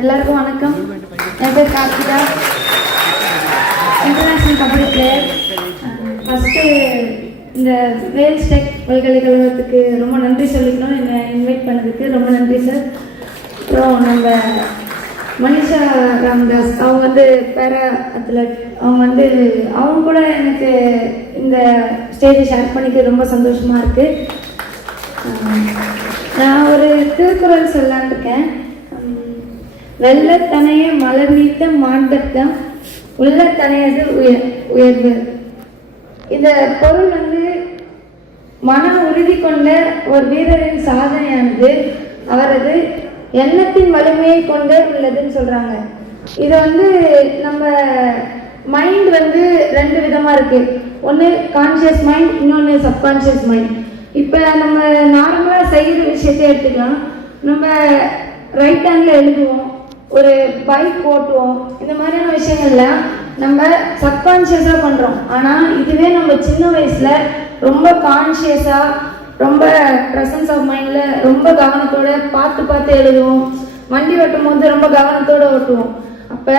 எல்லாருக்கும் வணக்கம். என் பேர் Karthika, international kabaddi player. First இந்த வேல்ஸ் டெக் பல்கலைக்கழகத்துக்கு ரொம்ப நன்றி சொல்லிக்கணும். என்னை இன்வைட் பண்ணதுக்கு ரொம்ப நன்றி சார். அப்புறம் நம்ம மனிஷா ராம்தாஸ், அவங்க வந்து பேரா அத்லட். அவங்க கூட எனக்கு இந்த ஸ்டேஜை ஷேர் பண்ணிக்க ரொம்ப சந்தோஷமாக இருக்குது. நான் ஒரு திருக்குறள் சொல்லலான்னு இருக்கேன். வெள்ளத்தனைய மலர் நீத்த மாண்பத்தம் உள்ளத்தனையது உயர்வு. இந்த பொருள் வந்து மன உறுதி கொண்ட ஒரு வீரரின் சாதனையானது அவரது எண்ணத்தின் வலிமையை கொண்டே உள்ளதுன்னு சொல்றாங்க. இதை வந்து நம்ம மைண்ட் வந்து ரெண்டு விதமா இருக்கு. ஒன்று கான்சியஸ் மைண்ட், இன்னொன்று சப்கான்சியஸ் மைண்ட். இப்போ நம்ம நார்மலாக செய்கிற விஷயத்தை எடுத்துக்கலாம். நம்ம ரைட் ஹேண்டில் எழுதுவோம், ஒரு பைக் ஓட்டுவோம், இந்த மாதிரியான விஷயங்கள்லாம் நம்ம சப்கான்ஷியஸாக பண்ணுறோம். ஆனால் இதுவே நம்ம சின்ன வயசில் ரொம்ப கான்ஷியஸாக, ரொம்ப ப்ரெசன்ஸ் ஆஃப் மைண்டில் ரொம்ப கவனத்தோடு பார்த்து எழுதுவோம். வண்டி ஓட்டும் போது ரொம்ப கவனத்தோடு ஓட்டுவோம். அப்போ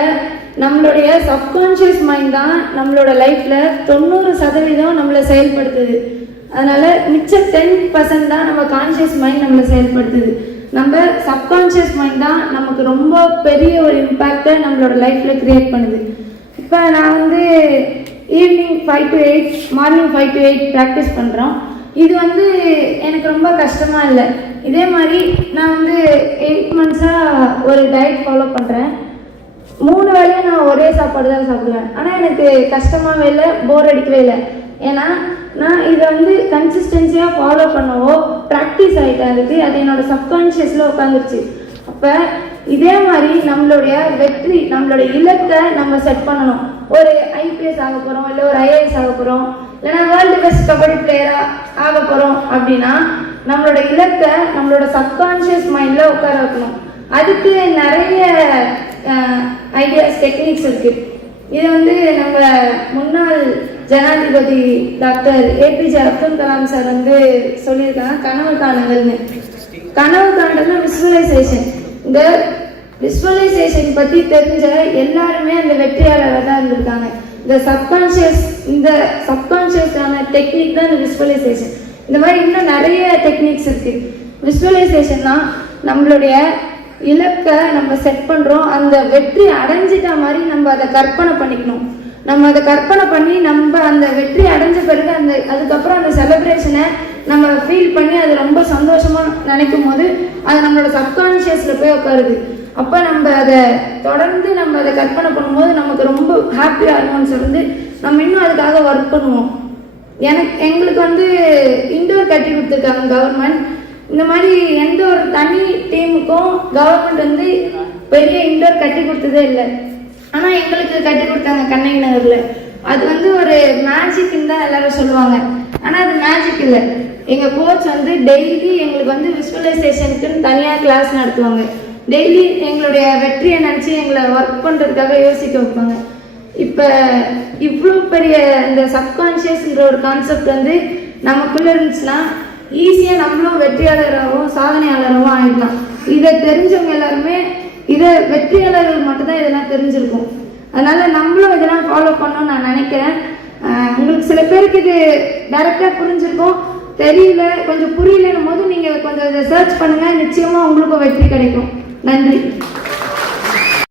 நம்மளுடைய சப்கான்ஷியஸ் மைண்ட் தான் நம்மளோட லைஃப்பில் 90% நம்மளை செயல்படுத்துது. அதனால் மிச்சம் 10% தான் நம்ம கான்ஷியஸ் மைண்ட் நம்மளை செயல்படுத்துது. நம்ம சப்கான்ஷியஸ் மைண்ட் தான் நமக்கு ரொம்ப பெரிய ஒரு இம்பேக்டை நம்மளோட லைஃப்பில் க்ரியேட் பண்ணுது. இப்போ நான் வந்து evening 5 to 8, morning 5 to 8 practice பண்ணுறோம். இது வந்து எனக்கு ரொம்ப கஷ்டமாக இல்லை. இதே மாதிரி நான் வந்து 8 months-ஆக ஒரு டயட் ஃபாலோ பண்ணுறேன். 3 வேளையும் நான் ஒரே சாப்பாடு தான் சாப்பிடுவேன். ஆனால் எனக்கு கஷ்டமாகவே இல்லை, போர் அடிக்கவே இல்லை. ஏன்னா நான் இதை வந்து கன்சிஸ்டன்சியாக ஃபாலோ பண்ணவோ ப்ராக்டிஸ் ஆகிட்டேன். அதுக்கு அது என்னோடய சப்கான்ஷியஸில் உட்காந்துருச்சு. அப்போ இதே மாதிரி நம்மளுடைய வெற்றி, நம்மளுடைய இலக்கை நம்ம செட் பண்ணணும். ஒரு IPS ஆக போகிறோம், இல்லை ஒரு IAS ஆக போகிறோம், இல்லைன்னா வேர்ல்டு பெஸ்ட் கபடி பிளேயராக ஆக போகிறோம் அப்படின்னா நம்மளோட இலக்கை நம்மளோட சப்கான்ஷியஸ் மைண்டில் உட்கார வைக்கணும். அதுக்கு நிறைய ஐடியாஸ், டெக்னிக்ஸ் இருக்குது. இது வந்து நம்ம முன்னாள் ஜனாதிபதி doctor APJ Abdul Kalam sir வந்து சொல்லியிருக்காங்க, கனவு காணுங்கள்னு. கனவு காணுன்னா விஸ்வலைசேஷன். இந்த விஸ்வலைசேஷன் பற்றி தெரிஞ்ச எல்லாருமே அந்த வெற்றியாளராக தான் இருந்திருக்காங்க. இந்த சப்கான்ஷியஸான டெக்னிக் தான் இந்த விஸ்வலைசேஷன். இந்த மாதிரி இன்னும் நிறைய டெக்னிக்ஸ் இருக்குது. விஸ்வலைசேஷன்னா நம்மளுடைய இலக்கை நம்ம செட் பண்ணுறோம், அந்த வெற்றி அடைஞ்சிட்ட மாதிரி நம்ம அதை கற்பனை பண்ணிக்கணும். நம்ம அதை கற்பனை பண்ணி நம்ம அந்த வெற்றி அடைஞ்ச பிறகு அதுக்கப்புறம் அந்த செலிப்ரேஷனை நம்ம ஃபீல் பண்ணி அது ரொம்ப சந்தோஷமாக நினைக்கும் போது அது நம்மளோட சப்கான்ஷியஸில் போய் உட்காருது. அப்போ நம்ம அதை தொடர்ந்து நம்ம அதை கற்பனை பண்ணும்போது நமக்கு ரொம்ப ஹாப்பியாக இருக்கும்னு சொல்லி நம்ம இன்னும் அதுக்காக ஒர்க் பண்ணுவோம். எங்களுக்கு வந்து இண்டோர் கட்டி கொடுத்துருக்காங்க கவர்மெண்ட். இந்த மாதிரி எந்த ஒரு தனி டீமுக்கும் கவர்மெண்ட் வந்து பெரிய இண்டோர் கட்டி கொடுத்ததே இல்லை. ஆனால் எங்களுக்கு கட்டி கொடுத்தாங்க கண்ணகி நகரில். அது வந்து ஒரு மேஜிக்னு தான் எல்லாரும் சொல்லுவாங்க. ஆனால் அது மேஜிக் இல்லை. எங்கள் கோச் வந்து டெய்லி எங்களுக்கு வந்து விஸ்வலைசேஷனுக்குன்னு தனியாக கிளாஸ் நடத்துவாங்க. டெய்லி எங்களுடைய வெற்றியை நினச்சி எங்களை ஒர்க் பண்ணுறதுக்காக யோசிக்க வைப்பாங்க. இப்போ இவ்வளோ பெரிய இந்த சப்கான்ஷியஸ்ன்ற ஒரு கான்செப்ட் வந்து நமக்குள்ளே இருந்துச்சுன்னா ஈஸியாக நம்மளும் வெற்றியாளராகவும் சாதனையாளராகவும் ஆகிடலாம். இதை தெரிஞ்சவங்க எல்லாருமே, இதை வெற்றியாளர்கள் மட்டும்தான் இதெல்லாம் தெரிஞ்சிருக்கும். அதனால் நம்மளும் இதெல்லாம் ஃபாலோ பண்ணணும்னு நான் நினைக்கிறேன். உங்களுக்கு சில பேருக்கு இது டைரெக்டாக புரிஞ்சிருக்கும், தெரியல, கொஞ்சம் புரியலன்னும் போது நீங்கள் கொஞ்சம் இதை சர்ச் பண்ணுங்கள். நிச்சயமாக உங்களுக்கும் வெற்றி கிடைக்கும். நன்றி.